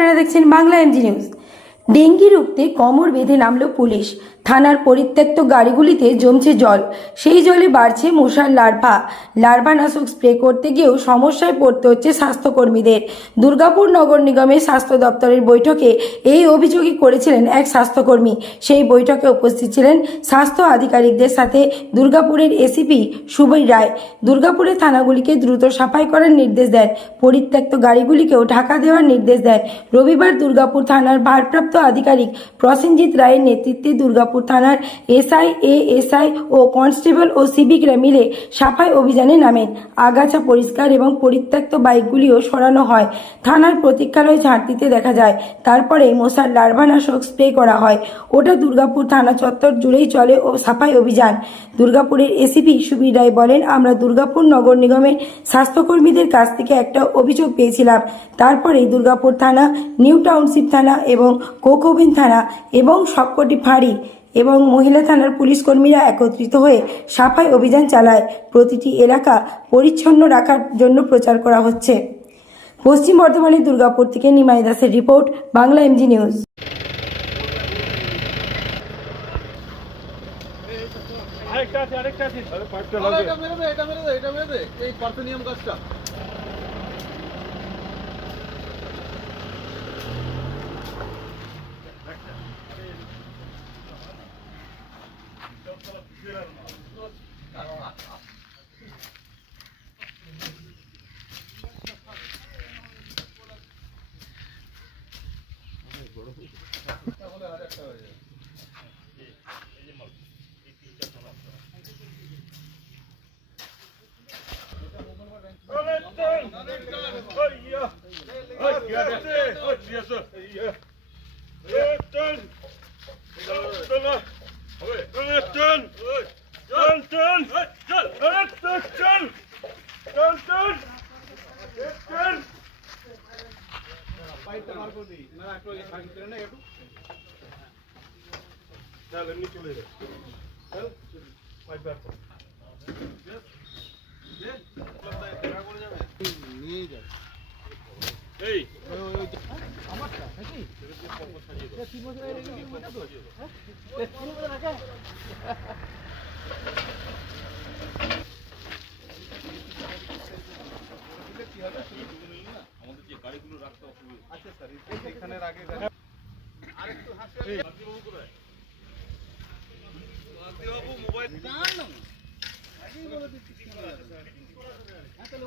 আপনারা দেখছেন Bangla MG news. Dengue রুখতে কোমর বেঁধে নামল পুলিশ। থানার পরিত্যক্ত গাড়িগুলিতে জমছে জল, সেই জলে বাড়ছে মশার লার্ভানাশক স্প্রে করতে গিয়েও সমস্যায় পড়তে হচ্ছে স্বাস্থ্যকর্মীদের। দুর্গাপুর নগর নিগমের স্বাস্থ্য দপ্তরের বৈঠকে এই অভিযোগই করেছিলেন এক স্বাস্থ্যকর্মী। সেই বৈঠকে উপস্থিত ছিলেন স্বাস্থ্য আধিকারিকদের সাথে দুর্গাপুরের এসিপি সুবীর রায়। দুর্গাপুরের থানাগুলিকে দ্রুত সাফাই করার নির্দেশ দেন, পরিত্যক্ত গাড়িগুলিকেও ঢাকা দেওয়ার নির্দেশ দেন। রবিবার দুর্গাপুর থানার ভারপ্রাপ্ত আধিকারিক প্রসেনজিৎ রায়ের নেতৃত্বে দুর্গাপুর থানার এসআই, এএসআই ও কনস্টেবল ও সিভিকরা মিলে সাফাই অভিযানে নামেন। আগাছা পরিষ্কার এবং পরিত্যক্ত বাইকগুলিও সরানো হয়। থানার প্রতীক্ষালয় ঝাঁট দিতে দেখা যায়, তারপরে মশার লার্ভানাশক স্প্রে করা হয়। ওটা দুর্গাপুর থানা চত্বর জুড়েই চলে ও সাফাই অভিযান। দুর্গাপুরের এসিপি সুবীর রায় বলেন, আমরা দুর্গাপুর নগর নিগমের স্বাস্থ্যকর্মীদের কাছ থেকে একটা অভিযোগ পেয়েছিলাম। তারপরেই দুর্গাপুর থানা, নিউ টাউনশিপ থানা এবং কোকোবেন থানা এবং সবকটি ফাঁড়ি এবং মহিলা থানার পুলিশ কর্মীরা একত্রিত হয়ে সাফাই অভিযান চালায়। প্রতিটি এলাকা পরিচ্ছন্ন রাখার জন্য প্রচার করা হচ্ছে। পশ্চিম বর্ধমানের দুর্গাপুর থেকে নিমাই দাসের রিপোর্ট, বাংলা এমজি নিউজ।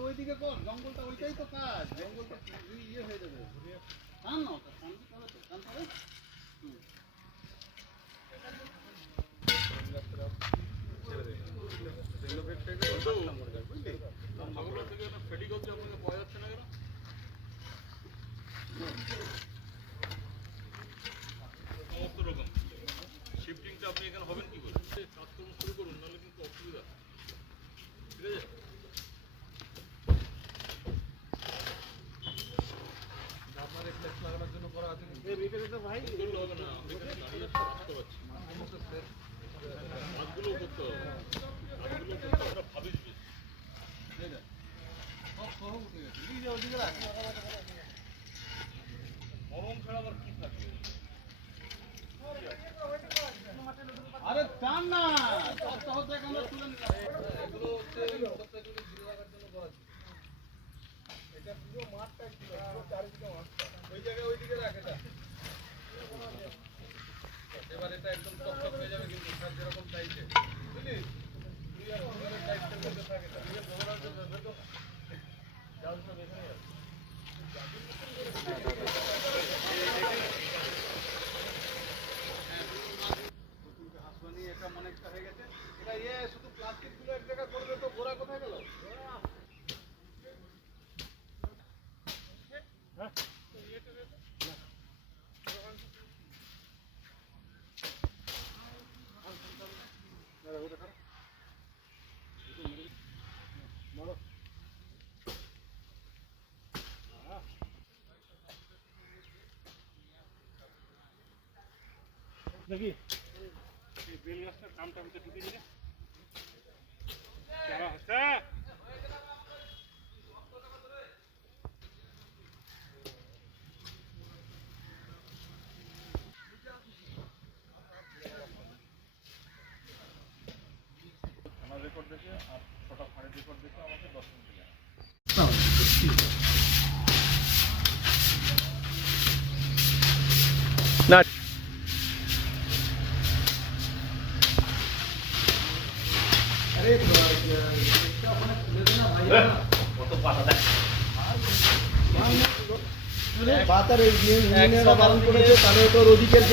ওইদিকে কর জঙ্গলটা, ওইটাই তো কাজ। জঙ্গলটা ইয়ে হয়ে যাবে। শিফটিংটা আপনি এখানে হবেন কি করে? কাজকর্ম শুরু করুন, নাহলে কিন্তু অসুবিধা। ঠিক আছে, আপনার এই ফ্লেক্স লাগানোর জন্য করা আছে কি? ভাই করলে হবে না, এখানে দাঁড়িয়ে আসতে পারছি কাজগুলো করতে হবে, আমরা ভাবিস গরম ছাড়া আবার কি থাকবে? আরে টান না, সপ্তাহ থেকে আমরা তুলে নিলাম। এগুলো হচ্ছে সপ্তাহগুলো ঘিরে রাখার জন্য করা আছে। এটা পুরো মাঠটা ছিল, পুরো চারিদিকে মাঠটা। ওই জায়গায় ওইদিকে রাখ এটা। এবার এটা একদম টকটক হয়ে যাবে, কিন্তু যেরকম চাইছে, বুঝলি? তুই আর ঘুমের টাইপের মধ্যে থাকে, তুই ভোগরার জন্য তো জাল সব এখানে আছে। এটা অনেকটা হয়ে গেছে। এটা শুধু প্লাস্টিক গুলো এক জায়গায় করবে, তো গোড়া কোথায় গেল? দেখি বেল গাছটার কামটা ভিতরে ঢুকে দিলে বাতার এই ইঞ্জিনিয়াররা বারণ করেছে, তাহলে তো ওদিকের